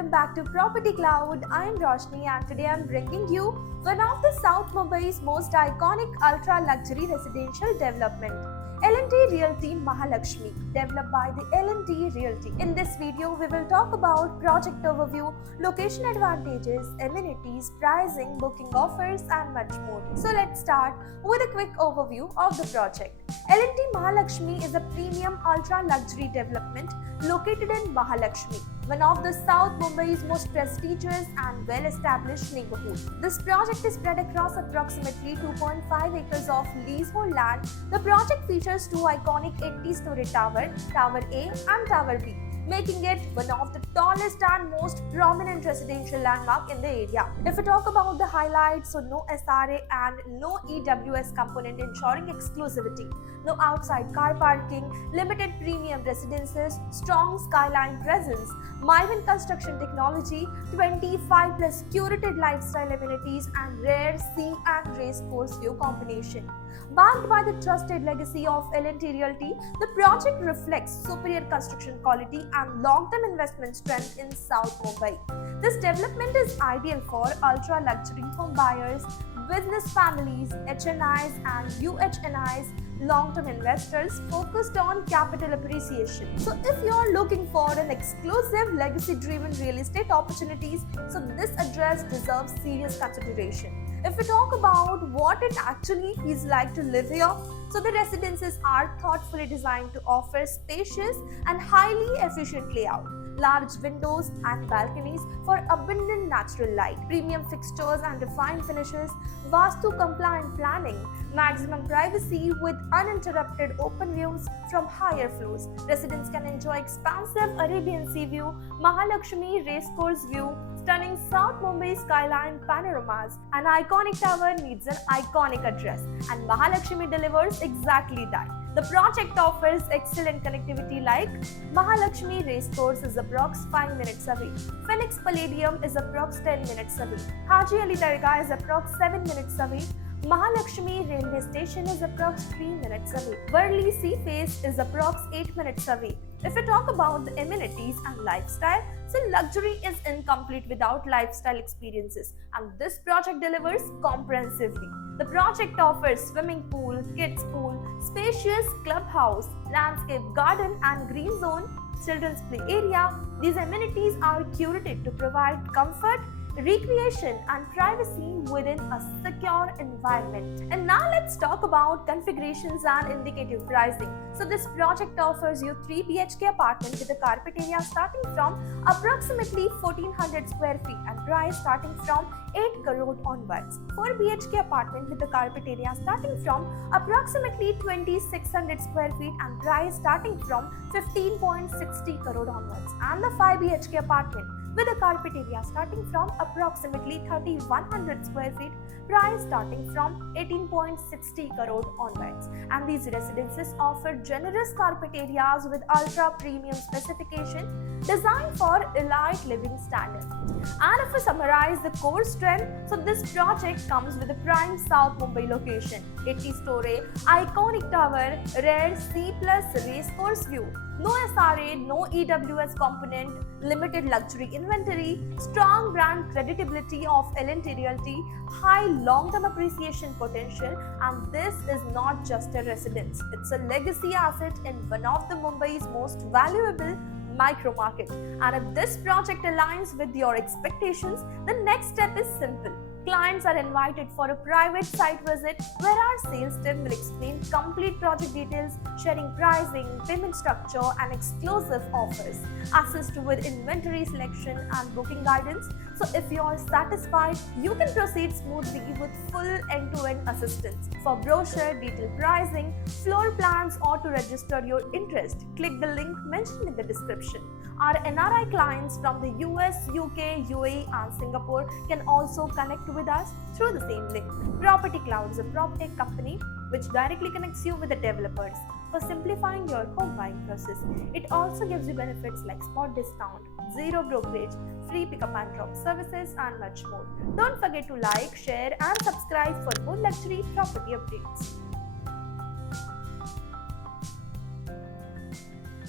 welcome back to Property Cloud. I am Roshni and today I am bringing you one of the South Mumbai's most iconic ultra-luxury residential development, L&T Realty Mahalakshmi, developed by the L&T Realty. In this video, we will talk about project overview, location advantages, amenities, pricing, booking offers and much more. So let's start with a quick overview of the project. L&T Mahalakshmi is a premium ultra-luxury development located in Mahalakshmi, one of the South Mumbai's most prestigious and well-established neighborhoods. This project is spread across approximately 2.5 acres of leasehold land. The project features two iconic 80-story towers, Tower A and Tower B, making it one of the tallest and most prominent residential landmark in the area. If we talk about the highlights, so no SRA and no EWS component ensuring exclusivity, no outside car parking, limited premium residences, strong skyline presence, Mivan construction technology, 25 plus curated lifestyle amenities and rare sea and race course view combination. Backed by the trusted legacy of L&T Realty, the project reflects superior construction quality and long-term investment strength in South Mumbai. This development is ideal for ultra-luxury home buyers, business families, HNIs and UHNIs, long-term investors focused on capital appreciation. So if you are looking for an exclusive legacy-driven real estate opportunities, so this address deserves serious consideration. If we talk about what it actually is like to live here, so the residences are thoughtfully designed to offer spacious and highly efficient layout, large windows and balconies for abundant natural light, premium fixtures and refined finishes, Vastu-compliant planning, maximum privacy with uninterrupted open views from higher floors. Residents can enjoy expansive Arabian Sea view, Mahalakshmi racecourse view, stunning South Mumbai skyline panoramas. An iconic tower needs an iconic address, and Mahalakshmi delivers exactly that. The project offers excellent connectivity like Mahalakshmi Racecourse is approx 5 minutes away, Phoenix Palladium is approx 10 minutes away, Haji Ali Dargah is approx 7 minutes away, Mahalakshmi Railway Station is approx 3 minutes away, Worli Sea Face is approx 8 minutes away. If we talk about the amenities and lifestyle, so luxury is incomplete without lifestyle experiences, and this project delivers comprehensively. The project offers swimming pool, kids pool, spacious clubhouse, landscape garden and green zone, children's play area. These amenities are curated to provide comfort, recreation and privacy within a secure environment. And now let's talk about configurations and indicative pricing. So this project offers you 3 BHK apartment with a carpet area starting from approximately 1400 square feet and price starting from 8 crore onwards. 4 BHK apartment with a carpet area starting from approximately 2600 square feet and price starting from 15.60 crore onwards. And the 5 BHK apartment with a carpet area starting from approximately 3100 square feet, price starting from 18.60 crore onwards. And these residences offer generous carpet areas with ultra premium specification designed for elite living standards. And if we summarize the core strength, so this project comes with a prime South Mumbai location, 80-story iconic tower, rare C plus racecourse view, no SRA, no EWS component, limited luxury inventory, strong brand creditability of L&T Realty, high long-term appreciation potential, and this is not just a residence, it's a legacy asset in one of the Mumbai's most valuable micro market. And if this project aligns with your expectations, the next step is simple. Clients are invited for a private site visit where our sales team will explain complete project details, sharing pricing, payment structure and exclusive offers, assist with inventory selection and booking guidance. So if you are satisfied, you can proceed smoothly with full end-to-end assistance. For brochure, detailed pricing, floor plans or to register your interest, click the link mentioned in the description. Our NRI clients from the US, UK, UAE and Singapore can also connect with us through the same link. Property Cloud is a PropTech company which directly connects you with the developers for simplifying your home buying process. It also gives you benefits like spot discount, zero brokerage, free pickup and drop services and much more. Don't forget to like, share and subscribe for more luxury property updates.